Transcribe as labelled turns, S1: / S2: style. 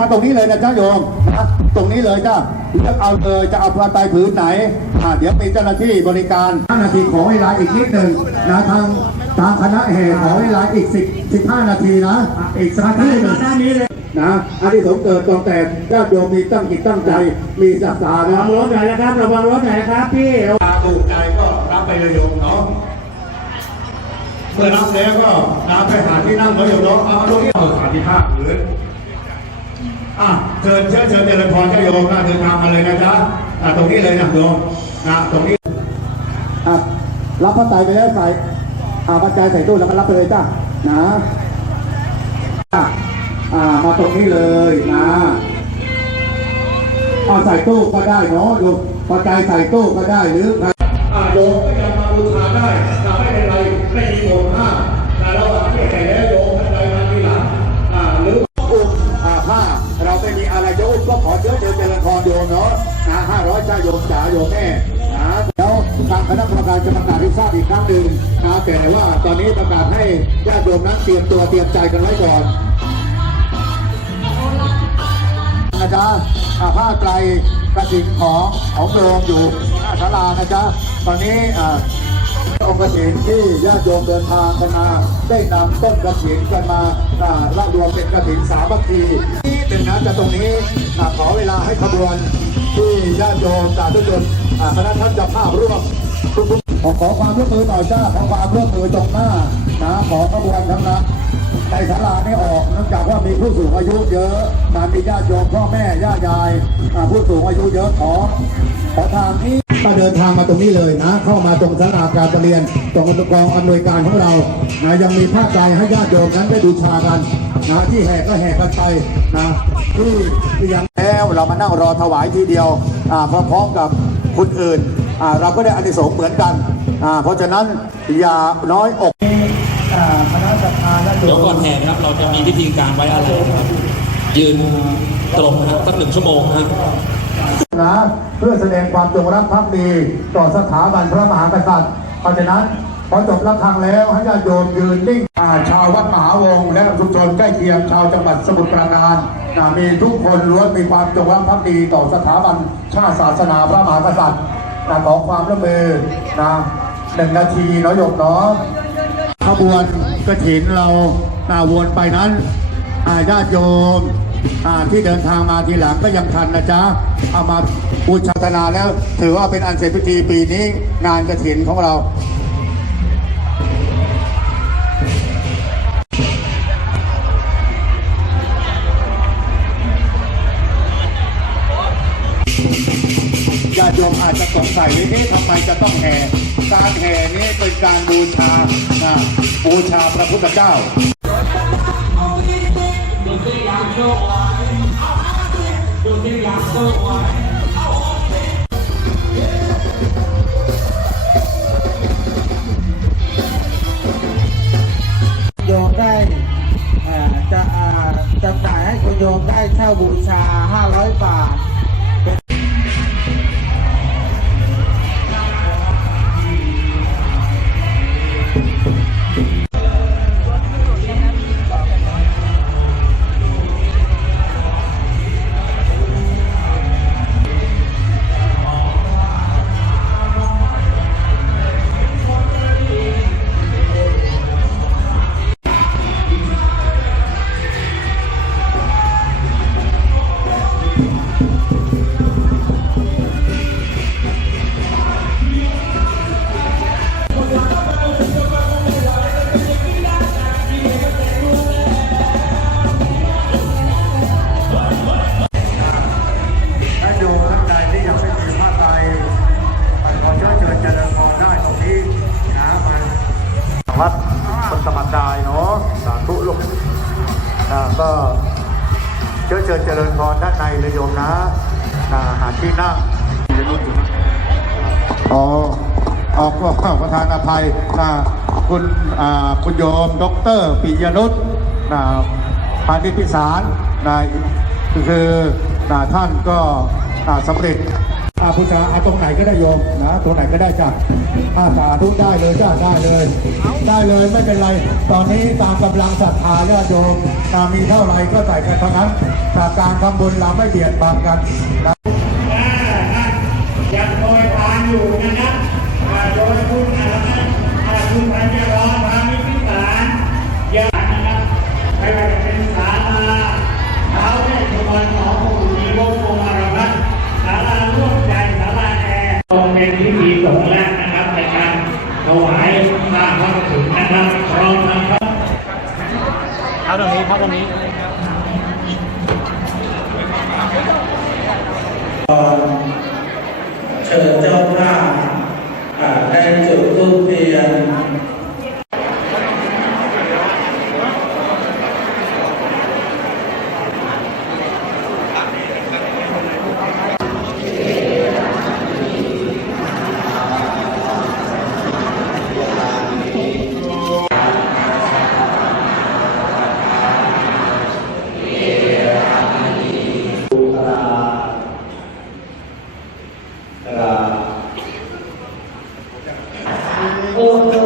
S1: มาตรงนี้เลยนะจ้าโยมนะตรงนี้เลยจ้าเลือกเอาเลยจะเอาพระไตรผืนไหนอ่าเดี๋ยวมีเจ้าหน้าที่บริการ5นาทีขอเวลาอีกนิดหนึ่งนะทางทางคณะแห่ขอเวลาอีก10 15นาทีนะ อีกสักนาทีหนึ่ง
S2: ด้านนี้เลย
S1: นะอันที่สงส์เกิดตรงแต่ญาติโยมมีตั้งจิตตั้งใจมีศรัทธา
S2: ระ
S1: นะ
S2: วังรถหน่อยนะครับระวังรถหน่อยนะครับพี่
S1: ตาถูกใจก็รับไปเลยโยมเนาะเมื่อรับแล้วก็นำไปหาที่นั่งเนาะโยมเนาะเอามาตรงนี้เอาสาธิภาพหรือ อะเชิญเชิญเชิญเจริญพรเจ้าโยมนะเดินทางมาเลยนะจ๊ะอะตรงนี้เลยนะโยมนะตรงนี้อะรับพระไตรไปแล้วใส่อ่าปัจจัยใส่ตู้แล้วก็รับไปเลยจ้ะนะอะอ่ามาตรงนี้เลยนะเอาใส่ตู้ก็ได้เนาะโยมปัจจัยใส่ตู้ก็ได้หรืออ่าโยมก็ยังมาบูชาได้แต่ไม่เป็นไรไม่มีโย 500จ้าโยมจ๋าโยมแม่นะแล้วทางคณะกรรมการจะประกาศให้ทราบอีกครั้งหนึ่งนะแต่ว่าตอนนี้ประกาศให้ญาติโยมนั้นเตรียมตัวเตรียมใจกันไว้ก่อนนะจ๊ะผ้าไตรกระสินของของโยมอยู่หน้าศาลานะจ๊ะตอนนี้อ่าองค์กระถิ่นที่ญาติโยมเดินทางกันมาได้นำต้นกระถิ่นกันมาละรวมเป็นกระถิ่นสามัคคีที่เป็นน้ำจะตรงนี้ขอเวลาให้ขบวน ที่ญาติโยมสาธุชนคณะท่านจะภาพร่วมทุกๆขอขอความร่วมมือหน่อยจ้าขอความร่วมมือตรงหน้านะขอขบวนทั้งนั้นในศาลาไม่ออกเนื่องจากว่ามีผู้สูงอายุเยอะมามีญาติโยมพ่อแม่ย่ายายผู้สูงอายุเยอะขอขอทางนี้มาเดินทางมาตรงนี้เลยนะ เข้ามาตรงศาลาการประเรียนตรงกองอำนวยการของเรานะยังมีผ้าใจให้ญาติโยมนั้นได้บูชากันนะที่แห่ก็แห่กันไปนะที่ยัง แล้วเรามานั่งรอถวายทีเดียวอ่าพร้อมๆกับคนอื่นอ่าเราก็ได้อานิสงส์เหมือนกันอ่าเพราะฉะนั้นอย่าน้อยอกอ่าคณะสัตยาและโย
S3: เดี๋ยว
S1: ม
S3: ก่อนแห่นะครับเราจะมีพิธีการไว้อะไรนะครับ ยืนตรงนะครับสักหนึ่งชั่วโมงนะครับ
S1: นะเพื่อแสดงความจงรักภักดีต่อสถาบันพระมหากษัตริย์ เพราะฉะนั้นพอจบระฆังแล้วให้ญาติโยมยืนนิ่งอ่าชาววัดมหาวงศ์และชุมชนใกล้เคียงชาวจังหวัดสมุทรปราการนะ มีทุกคนล้วนมีความจงรักภักดีต่อสถาบันชาติศาสนาพระมหากษัตริย์นะขอความร่วมมือนะหนึ่งนาทีเนาะโยมเนาะขบวนกระถินเราอาวนไปนั้นอ่าญาติโยมที่เดินทางมาทีหลังก็ยังทันนะจ๊ะ เอามาบูชาธนาแล้ว ถือว่าเป็นอันเสร็จพิธีปีนี้งานกระถินของเรา อาจจะสงสัยว่าเอ๊ะทำไมจะต้องแห่ การแห่นี้เป็นการบูชาบูชาพระพุทธเจ้า
S4: โยมได้เอ่อจะอ่าจำหน่ายให้คุณโยมได้เช่าบูชา 500 บาท
S1: สาธุลูกนะก็เชิญเชิญเจริญพรด้านในเลยโยมนะนะหาที่นั่งอ๋อออกก็ประธานอภัยนะคุณอาคุณโยมดรปิยนุชนะพานิชพิสารนะคือนะท่านก็อ่าสำเร็จ อาพุทธาอาตรงไหนก็ได้โยมนะตรงไหนก็ได้จ้ะอาสาธุได้เลยจ้าได้เลย ได้เลยไม่เป็นไร ตอนนี้ตามกำลังศรัทธาญาติโยมถ้ามมีเท่าไหร่ก็ใส่กันเท่านั้นจากการทำบุญเราไม่เบียดบังกันนะ
S2: ยังคอยทานอยู่นะครับอ่าโดยคุณอะไรนะคุณพันยรอพามิพิสารยานะครับไม่ว่าจะเป็นศาลาเท้าแม่ชวันของ เอา
S3: ตรงนี้ครับตรงนี้
S4: เชิญเจ้าภาพ
S5: สุ